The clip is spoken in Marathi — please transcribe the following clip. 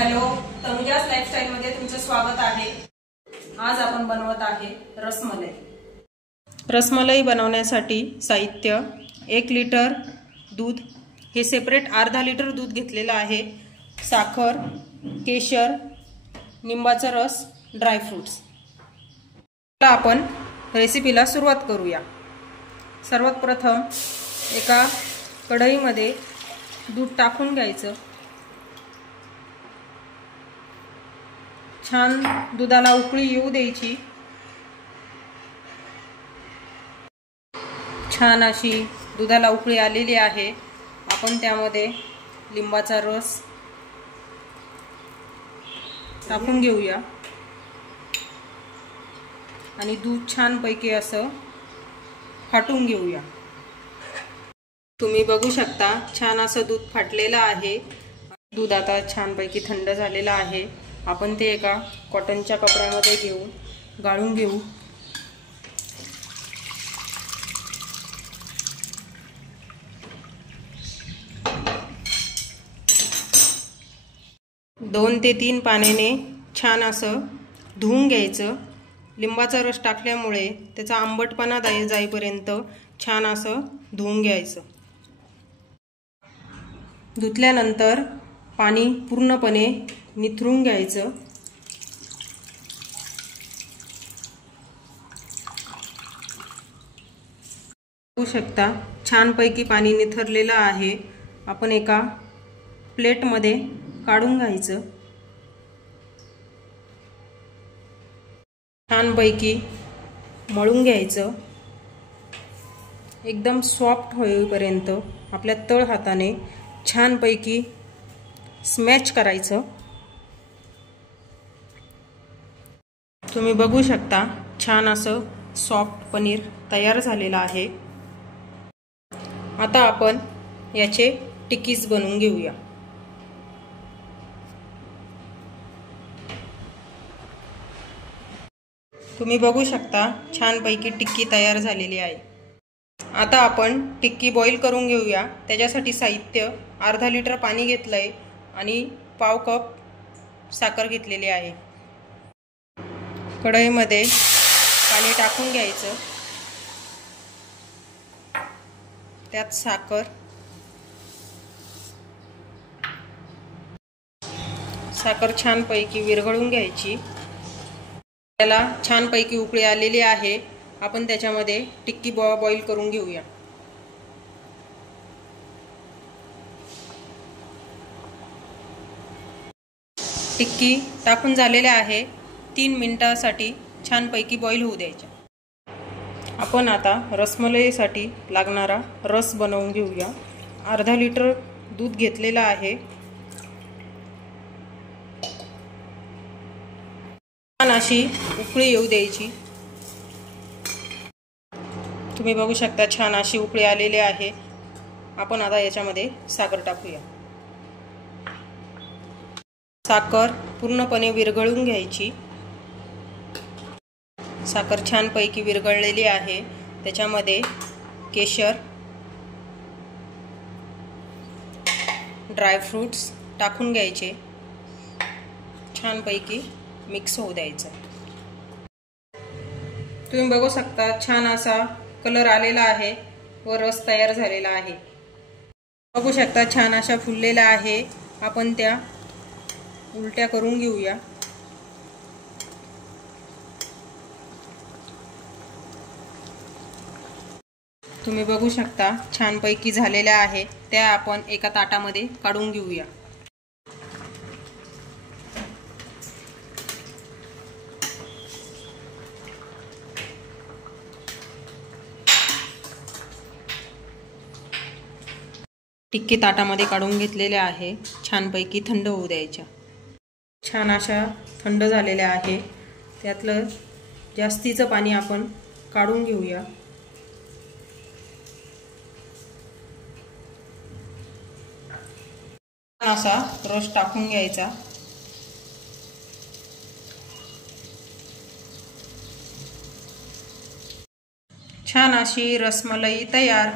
हॅलो, तनुजास लाईफस्टाईल मध्ये तुमचे स्वागत आहे। आज आपण बनवत आहे रसमलाई। रसमलाई बनवण्यासाठी साहित्य 1 लिटर दूध, हे सेपरेट अर्धा लिटर दूध घेतलेला आहे, साखर, केशर, निंबाचा रस, ड्राय फ्रूट्स। आता आपण रेसिपीला सुरुवात करूया। सर्वात प्रथम एका कढईमध्ये दूध टाकून घ्यायचं। छान दुधाला उकळी येऊ द्यायची। छान अशी दुधाला उकळी आलेली आहे। आपण त्यामध्ये लिंबाचा रस टाकून घेऊया आणि दूध छानपैकी असं फाटून घेऊया। तुम्ही बघू शकता छान असं दूध फाटलेलं आहे। दूध आता छानपैकी थंड झालेलं आहे। आपण ते एका कॉटनच्या कपड्यामध्ये घेऊन गाळून घेऊ। दोन ते 3 पाण्याने छान असं धुवून घ्यायचं। लिंबाचा रस टाकल्यामुळे त्याचा आंबटपणा जाईपर्यंत छान असं धुवून घ्यायचं। धुतल्यानंतर पाणी पूर्णपणे निथरून घ्यायचं। बघू शकता छानपैकी पाणी निथरलेलं आहे। आपण एका प्लेटमध्ये काढून घ्यायचं। छानपैकी मळून घ्यायचं। एकदम सॉफ्ट होईपर्यंत आपल्या तळ हाताने छानपैकी स्मॅच करायचं। तुम्ही बघू शकता छान असं सॉफ्ट पनीर तयार झालेलं आहे। आता आपण याचे टिक्कीज बनवून घेऊया। तुम्ही बघू शकता छानपैकी टिक्की तयार झालेली आहे। आता आपण टिक्की बॉईल करून घेऊया। त्याच्यासाठी साहित्य अर्धा लिटर पाणी घेतलंय आणि पाव कप साखर घेतलेली आहे। कढईमध्ये पाणी टाकून घ्यायचं। त्यात साखर छानपैकी विरघळून घ्यायची। त्याला छानपैकी उकळी आलेली आहे। आपण त्याच्यामध्ये टिक्की बॉईल करून घेऊया। टिक्की टाकून झालेले आहे। 3 मिनिटांसाठी छानपैकी बॉईल होऊ द्यायचे। आपण आता रसमलाईसाठी लागणारा रस बनवून घेऊया। अर्धा लिटर दूध घेतलेला आहे। छान अशी उकळी येऊ द्यायची। तुम्ही बघू शकता छान अशी उकळी आलेली आहे। आपण आता याच्यामध्ये साखर टाकूया। साखर पूर्णपणे विरघळून घ्यायची। साखर छानपैकी विरघळलेली आहे। त्याच्यामध्ये केशर, ड्राय फ्रूट्स टाकून घ्यायचे। छानपैकी मिक्स होऊ द्यायचं। तुम्ही बघू शकता छान असा कलर आलेला आहे व रस तयार झालेला आहे। बघू शकता छान अशा फुललेल्या आहे। आपण त्या उलट्या करून घेऊया। तुम्ही बघू शकता छानपैकी झालेल्या आहे। त्या आपण एका ताटामध्ये काढून घेऊया। टिक्की ताटामध्ये काढून घेतलेले आहे। छानपैकी थंड होऊ द्यायच्या। छान अशा थंड झालेल्या आहे। त्यातलं जास्तीचं पाणी आपण काढून घेऊया। असा रस टाकून घ्यायचा। छान अशी रसमलाई तयार।